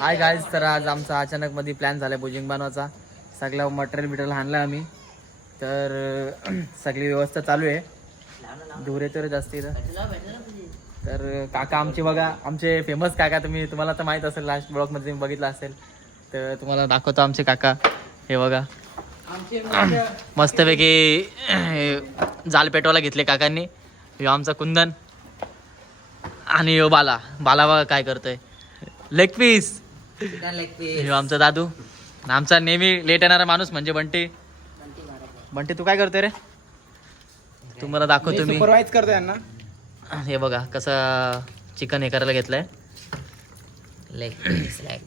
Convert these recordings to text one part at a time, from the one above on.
Hi guys, तर आज आमचा अचानक मध्ये प्लॅन झाला भुजिंग बनवायचा. सगळं मटेरियल बिटेरियल आणलं आम्ही, तर सगळी व्यवस्था चालू आहे. धूर येतो रे जास्त इथं. तर काका आमचे बघा, आमचे फेमस काका, तुम्हाला तर माहीत असेल, लास्ट ब्लॉगमध्ये तुम्ही बघितलं असेल, तर तुम्हाला दाखवतो आमचे काका. हे बघा, मस्तपैकी जाल पेटवायला घेतले काकांनी. ह्यो आमचा कुंदन आणि ह्यो बाला बघा काय करतोय, लेग पीस. ह्यो आमचा दादू, आमचा नेहमी लेट येणारा माणूस म्हणजे बंटी. बंटी तू काय करतोय रे? तुम्हाला दाखवतो मी. सुपरवाइज करतो यांना. हे बघा कसं चिकन हे करायला घेतलंय. लेग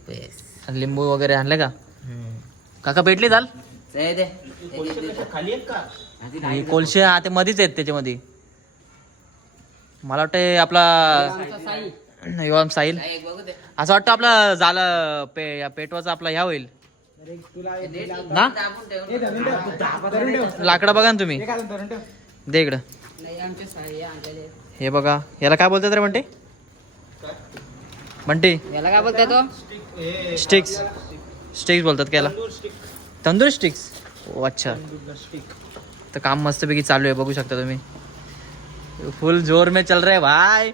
पीस लिंबू वगैरे आणले का काका? भेटली दाल खाली का हे कोळशे ते मध्येच आहेत त्याच्यामध्ये. मला वाटतं आपला साहिल असं वाटतं आपला झालं पेटवाचा आपला ह्या होईल ना. लाकडं बघा ना तुम्ही, दे इकडं. हे बघा, याला काय बोलतात रे म्हणते? म्हणते याला काय बोलताय तो? स्टिक्स बोलतात का याला? तंदूर स्टिक्स. ओ अच्छा, तर काम मस्तपैकी चालू आहे, बघू शकता तुम्ही. फुल जोर में चल रहे भाई.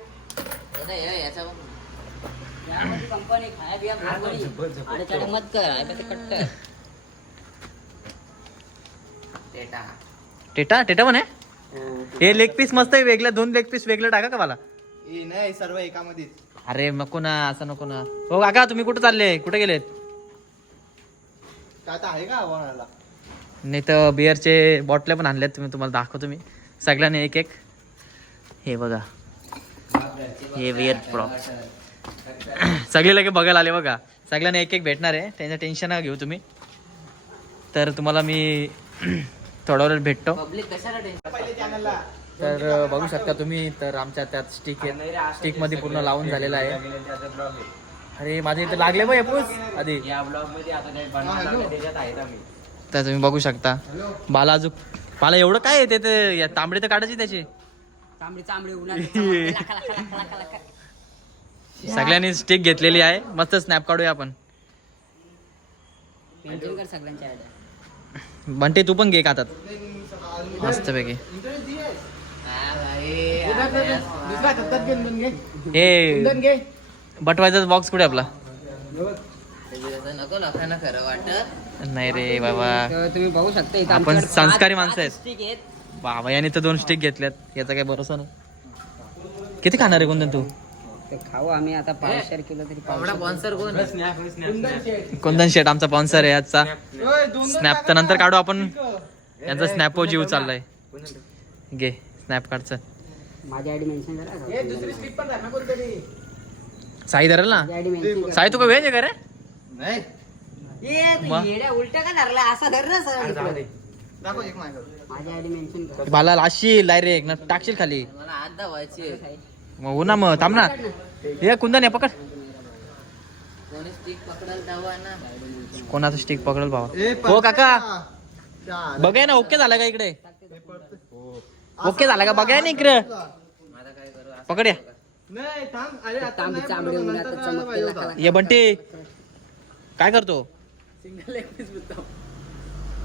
कंपनी खाया बिया आणि मत कर टेटा पण आहे. हे लेग पीस मस्त आहे, वेगळं 2 लेग पीस वेगळं टाका का मला? नाही, सर्व एकामध्ये. अरे नको ना, असं नको ना. हो काका, तुम्ही कुठे चालले, कुठे गेलेत? आता आहे का बनवायला? नाही तर बिअरचे बॉटल्या पण आणल्यात, तुम्हाला दाखवतो मी सगळ्यांनी एक एक. हे बघा, हे बिअर प्रॉप सगळे लगे बघायला आले बघा. सगळ्यांना एक एक भेटणार आहे, त्यांचं टेन्शन नका घेऊ तुम्ही. तर तुम्हाला मी थोडा वेळ भेटतो. तर बघू शकता तुम्ही, तर आमच्या त्यात स्टिक आहे, स्टिक मध्ये पूर्ण लावून झालेला आहे. अरे माझे इथे लागले बघ पूस आधी. तर तुम्ही बघू शकता बाला अजून बाला एवढं काय आहे ते तांबडी तर काढायची त्याची. सगळ्यांनी स्टिक घेतलेली आहे, मस्त स्नॅप काढूया आपण. बंटे तू पण घे का हातात मस्त पैकी. हे बटवायचा बॉक्स कुठे आपला? नको लोकांना खरं वाटत नाही रे बाबा, तुम्ही बघू शकता आपण संस्कारी माणसं आहेत बाबा. याने तर 2 स्टिक घेतल्यात, याचा काय भरोसा नाही. किती खाणार आहे कुंदन तू? खाऊ आम्ही आता 500 किलो तरी. स्पॉन्सर कोण? कुंदन शेट आमचा स्पॉन्सर आहे आजचा. स्नॅप तर नंतर काढू आपण, यांचा स्नॅपो जीव चाललाय. घे स्नॅप काढचं. माझी आयडी मेन्शन करा. दुसरी स्टिक पण धर ना कोणतरी. साई धरल ना. माझी आयडी मेन्शन साई तू का वेज आहे का रे? नाही, येड्या उलट्या का धरला असा धर ना सर. दाखव एक माझ्याकडे. माझी आयडी मेन्शन कर. बाला लाशी डायरेक्ट ना टाकशील खाली. मला हात दावायची. मग हो ना, मग थांब ना. हे कुंदन हे पकड. कोणी स्टिक पकडायला दावा ना. कोणाचं स्टिक पकडल भावा? ए, हो काका, चाल. बघाय ना. ओके झाला का इकडे? ओके झाला का बघाय ना इकडे? माझा काय करू? पकड या. नाही, थांब. अरे आता तांबडी नाही चांबडी बनवलं, उन्हात नंतर चमकते बनवायला लाका होता. ये बंटी काय करतो? सिंगल लेग पीस बोलतो.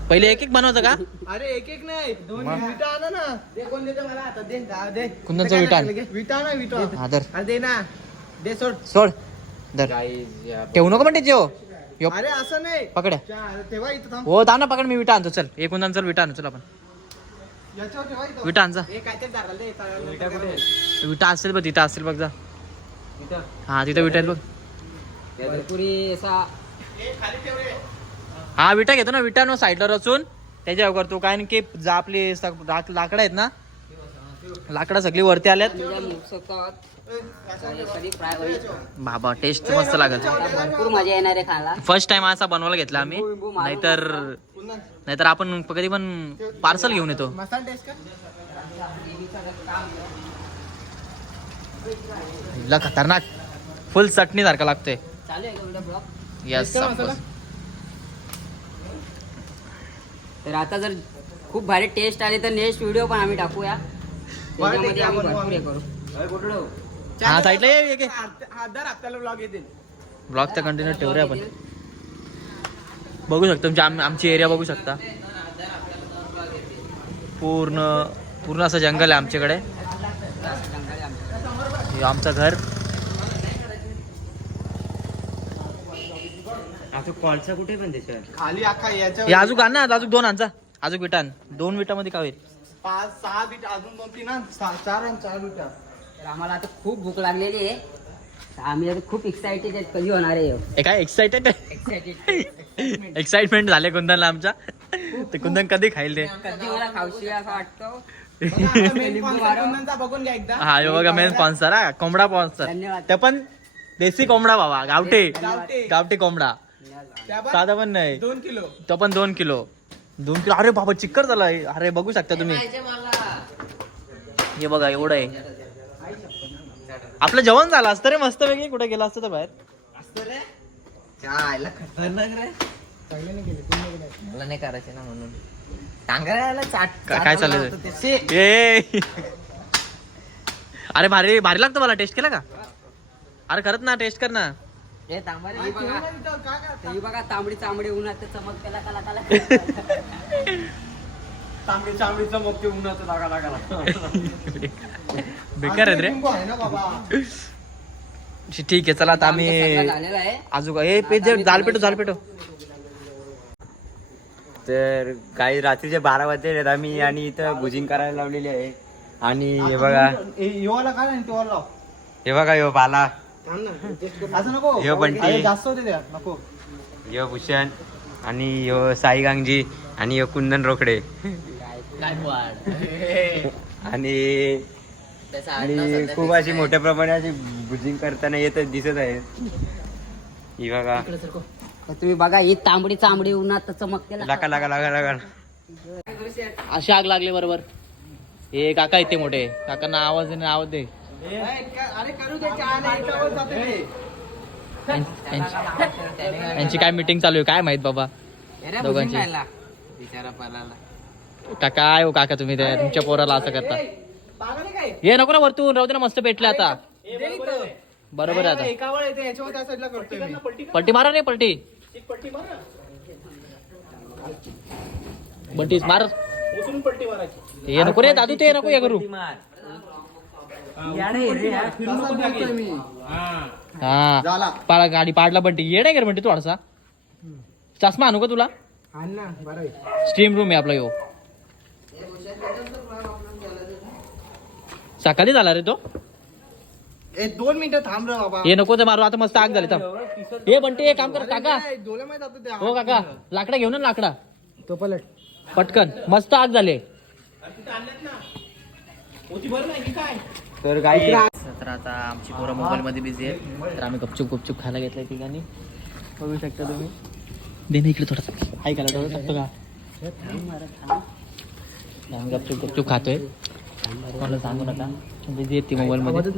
पहिले एक एक बनवायचं का? अरे एक एक नाही, 2 विटा आणा ना. दे, कोण देतो मला आता? दे, दे. कुंदनचा विटा आण. विटा ना, विटा. हा धर, अरे दे ना, दे, सोड. सोड, धर. ठेवू नको पण यो यो अरे असं नाही. पकड्या. चाल, ठेवा इथं, थांब. हो थांब ना, पकड. मी विटा आणतो. चल एक कुंदन, चल विटा आणू. चल आपण याच्यावर ठेवा इथं. विटा आणजा. हे काहीतरी धरायला दे, चालेल. विटा असेल बघ, तिथं असेल बघ जा. हा तिथं विटा आहेत बघ. भरपुरी असा हे खाली ठेव रे. हा विटा घेतो ना, विटा न साईडला रचून त्याच्यावर करतो. कारण की जा आपली लाकडं आहेत ना, लाकडं सगळी वरती आल्यात बाबा. टेस्ट मस्त लागल. भरपूर मजा येणार आहे खायला. फर्स्ट टाइम असा बनवायला घेतला आम्ही, नाहीतर आपण कधी पण पार्सल घेऊन येतो. मसाला टेस्ट कर. हिला खतरनाक फुल चटणी सारखा लागतोय. चालू आहे का व्हिडिओ ब्लॉग? यस. तर आता जर खूप भारी टेस्ट आली तर नेक्स्ट व्हिडिओ पण आम्ही टाकूया. त्याच्यामध्ये आम्ही भरपूर हे करू. हा साईडला ये. दर हप्त्याला ब्लॉग येतील. ब्लॉग तर कंटिन्यू ठेवू रे आपण. बघू शकता तुमची आमची एरिया बघू शकता. पूर्ण असं जंगल आहे आमच्याकडे. हे आमचं घर. कॉलचा कुठे पण त्याच्यात खाली अख्खा याच्या हे अजून आण ना, अजून 2 आणचा. अजून विटान 2 विटामध्ये काय होईल? 5-6 बीट अजून 2-3 आण. 4 बीटा. तर आम्हाला आता खूप भूक लागलेली आहे. तर आम्ही आता खूप एक्साइटेड आहेत कधी होणार आहे हे काय एक्साइटेड एक्साइटेड एक्साइटमेंट झाले कुंदनला आमच्या. ते कुंदन कधी खाईल ते. कधी मला खाऊशी असं वाटतं. बघून घ्या एकदा. हा हे बघा मेन स्पॉन्सर हा कोंबडा स्पॉन्सर. धन्यवाद. ते पण देसी कोंबडा बाबा. गावठी गावठी. गावठी कोंबडा. साधा पण नाही. 2 किलो. तो पण 2 किलो. 2 किलो. अरे बाबा चिक्कर झाला. अरे बघू शकता तुम्ही. हे बघा एवढं आहे. आपलं जेवण झालं असतं रे मस्त वेगळी. कुठे गेला असतं तर बाहेर. मला नाही करायचे ना म्हणून टांगरायला काय चाललंय ए अरे भारी भारी लागतं मला. टेस्ट केला का? अरे खरंच ना टेस्ट कर ना. हे बघा तांबडी चांबडी उन्हात चमक त्याला काला काला. चांबडी चमकते उन्हाचं लागा. बेकार आहेत रे. आहे ना बाबा. ठीक आहे चला आता आम्ही झालेला आहे. अजून हे पेज जाल पेटो. तर काही रात्रीचे 12 वाजले आम्ही आणि इथं भुजिंग करायला लावलेली आहे. आणि हे बघा योवाला काय आणि तेव्हा लाव. हे बघा यो बाला, असं नको. यो बंटी. अरे जास्त होते त्या नको. यो भूषण आणि यो साई गांगजी आणि यो कुंदन रोकडे आणि खूप अशी मोठ्या प्रमाणात भुजिंग करताना दिसत आहे. ही बघा तर तुम्ही बघा ही तांबडी चांबडी उन्हात चमकते लागा अशी आग लागली बरोबर. हे काका इथे मोठे काकांना आवाज दे. अरे करू दे. चहा नाही इथं जाते ते. यांची काय मीटिंग चालू आहे काय माहित बाबा दोघांची. काका हो काका तुम्ही ते तुमच्या पोराला असं करता. पागल आहे काय? हे नको ना वरतून राहू दे ना मस्त पेटले आता. बरोबर आहे आता. एकावर येते याच्यावर त्या साईडला करतोय मी. पलटी मारा रे पलटी. बंटी मार. हे नको रे दादू ते नको हे करू. तसं बोलतोय मी. हा झाला. पाळा गाडी पाडला बंटी. ये नाही कर म्हणते थोडासा. चष्मा आणू का तुला? आण ना बरं. स्ट्रीम रूम आहे आपला यो. सकाळी झाला रे तो. 2 मिनिटं थांब रे बाबा. हे नको ते मारू आता मस्त आग झाली थांब. हे बंटी एक काम कर काका. डोळे माहित जातो ते. हो काका लाकडा घेऊन लाकडा तो पलट. पटकन मस्त आग झाले. तर काही तर आता आमची पोरं मोबाईल मध्ये बिझी आहेत. तर आम्ही गपचूप खायला घेतलंय ठिकाणी बघू शकता तुम्ही. दे ना इकडे थोडासा ऐकायला ठेवू शकतो का? आम्ही गपचूप खातोय. कोणाला सांगू नका बिझी आहेत ती मोबाईल मध्ये.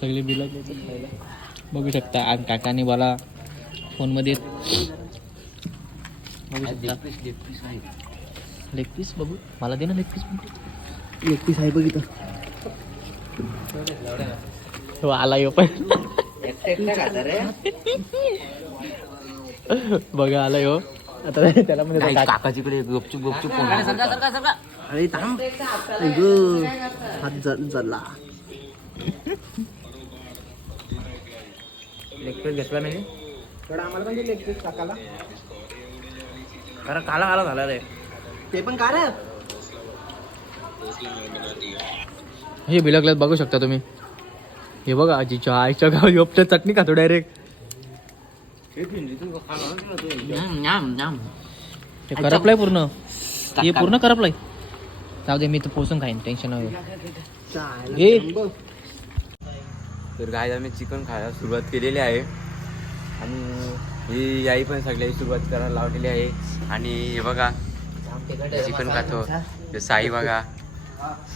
सगळे बिल बघू शकता. आणि काकाने मला फोन मध्ये बघू शकता. लेग पीस बघू मला दे ना लेग पीस. लेग पीस आहे बघितलं. हो आला यो पण बघा आला यो आता त्याला म्हणजे काकाजीकडे गपचूप अरे थांब हात जडला. लेग पीस घेतला नाही थोडा आम्हाला पण लेग पीस टाकाला. कारण काला झाला रे. ते पण काय रे. हे बिलकल्यात बघू शकता तुम्ही. हे बघा आजीच्या आईच्या गाव योपच्या चटणी खातो डायरेक्ट. करपलाय पूर्ण. हे पूर्ण करपलाय. जाऊ दे मी तर पोसून खाईन टेन्शन नाही. तर काय आम्ही चिकन खायला सुरुवात केलेली आहे. आणि ही आई पण सगळ्याची सुरुवात करायला लावलेली आहे. आणि हे बघा चिकन खातो. साई बघा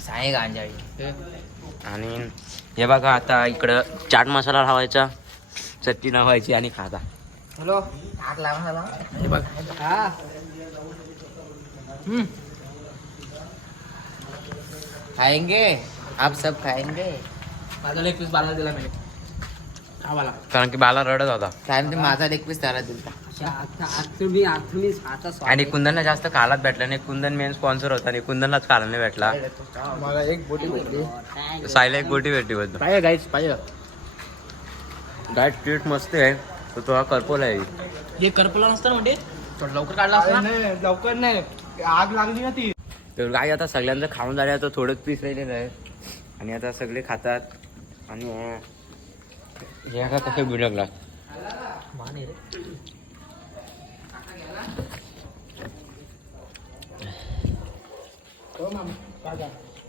साई गांजाळी. आणि हे बघा आता इकडं चाट मसाला लावायचा, चटणी लावायची आणि खाता. हॅलो. आग लावा हे बघ हा. खाएंगे आप सब खाएंगे. माझा लेग पीस बाला दिला मी. कारण की बाला रडत होता काय म्हणते माझा लेग पीस त्याला दिलता. आणि कुंदनला जास्त खालाच भेटला नाही. कुंदन मेन स्पॉन्सर होता आणि कुंदनलाच खायला नाही भेटला. मला एक बोटी भेटली. साईला एक गोटी भेटली बद्दल पाहिजे गाईच पाहिजे. गाय ट्रीट मस्त आहे. तो थोडा करपोला आहे. हे करपला नसतं ना म्हणजे थोडं लवकर काढला असता ना. नाही लवकर नाही, आग लागली ना ती. तर गाय आता सगळ्यांचं खाऊन झालं तर थोडंच पीस राहिलेलं आहे. आणि आता सगळे खातात. आणि हे आता कसं बिडकला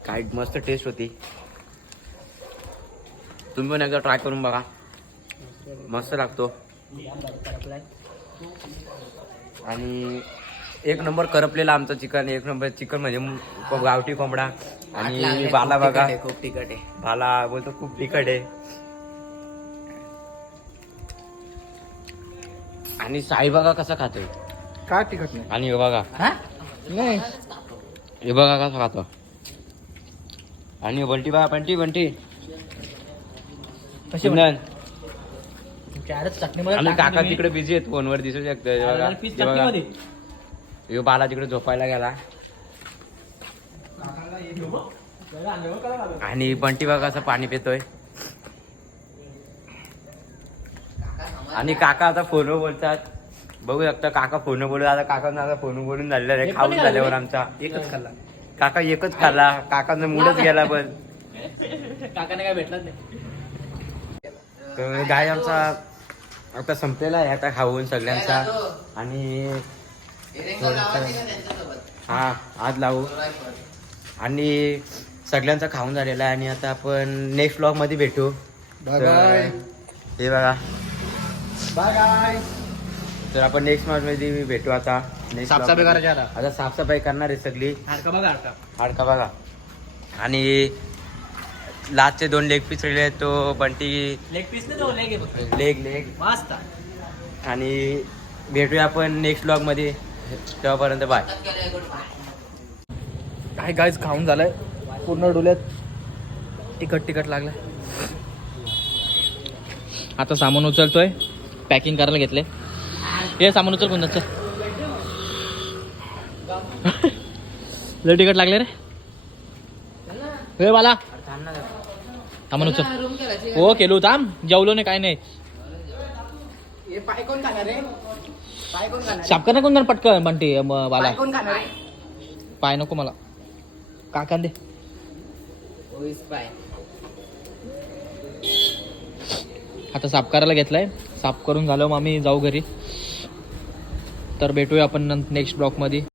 काय मस्त टेस्ट होती. तुम्ही पण एकदा ट्राय करून बघा, मस्त लागतो. आणि एक नंबर करपलेला आमचं चिकन. एक नंबर चिकन म्हणजे गावठी कोंबडा. आणि बाला बघा खूप तिखट आहे. बाला बोलतो खूप तिखट आहे. आणि साई बघा कसा खातोय. काय तिखट नाही. आणि हे बघा नाही हे बघा कसा खातो. आणि बंटी बघा बंटी बंटी कुंदन. आणि काका तिकडे बिझी आहेत, फोनवर दिसू शकतो. हे बघा हे बघा हे बाला तिकडे झोपायला गेला. आणि बंटी बघा कसं पाणी पितोय. आणि काका आता फोनवर बोलतात. बघू शकता काका फोन बोलू. आता काकांना आता फोन बोलून झालेला आहे. खाऊन झाल्यावर आमचा एकच खाल्ला काका एकच खाल्ला. काकांचा मूडच गेला. पण काकाने काय भेटलाच नाही. तर गाय आमचा आता संपलेला आहे आता खाऊन सगळ्यांचा. आणि हा आज लावू. आणि सगळ्यांचा खाऊन झालेला आहे. आणि आता आपण नेक्स्ट ब्लॉग मध्ये भेटू. बाय. हे बघा बाय गाय. तर आपण नेक्स्ट ब्लॉग मध्ये भेटू. आता नेक्स्ट साफसफाई करायची आता. आता साफसफाई करणार आहे सगळी. हाडका बघा हाडका. हाडका बघा. आणि लास्टचे 2 लेग पीस राहिले. तो बंटी लेग पीस नाही तो लेग आहे फक्त. लेग मस्त. आणि भेटूया आपण नेक्स्ट ब्लॉग मध्ये. तेव्हापर्यंत बाय. काय गाईज खाऊन झालंय पूर्ण डोल्यात. तिखट लागलं. आता सामान उचलतोय. पॅकिंग करायला घेतले. हे सामान उचल कोणतं. लय तिखट लागले रे. हे बाला सामान उचल. हो केलो थांब. जेवलो नाही काय नाही. पाय कोण खाणार रे? पाय कोण खाणार? साफ कर ना कोण पटकन बंटी बाला. पाय कोण खाणार? पाय नको मला. काकान दे. आता साफ करायला घेतलाय. साफ करून झालं मग आम्ही जाऊ घरी. तर भेटूया आपण नेक्स्ट ब्लॉग मध्ये.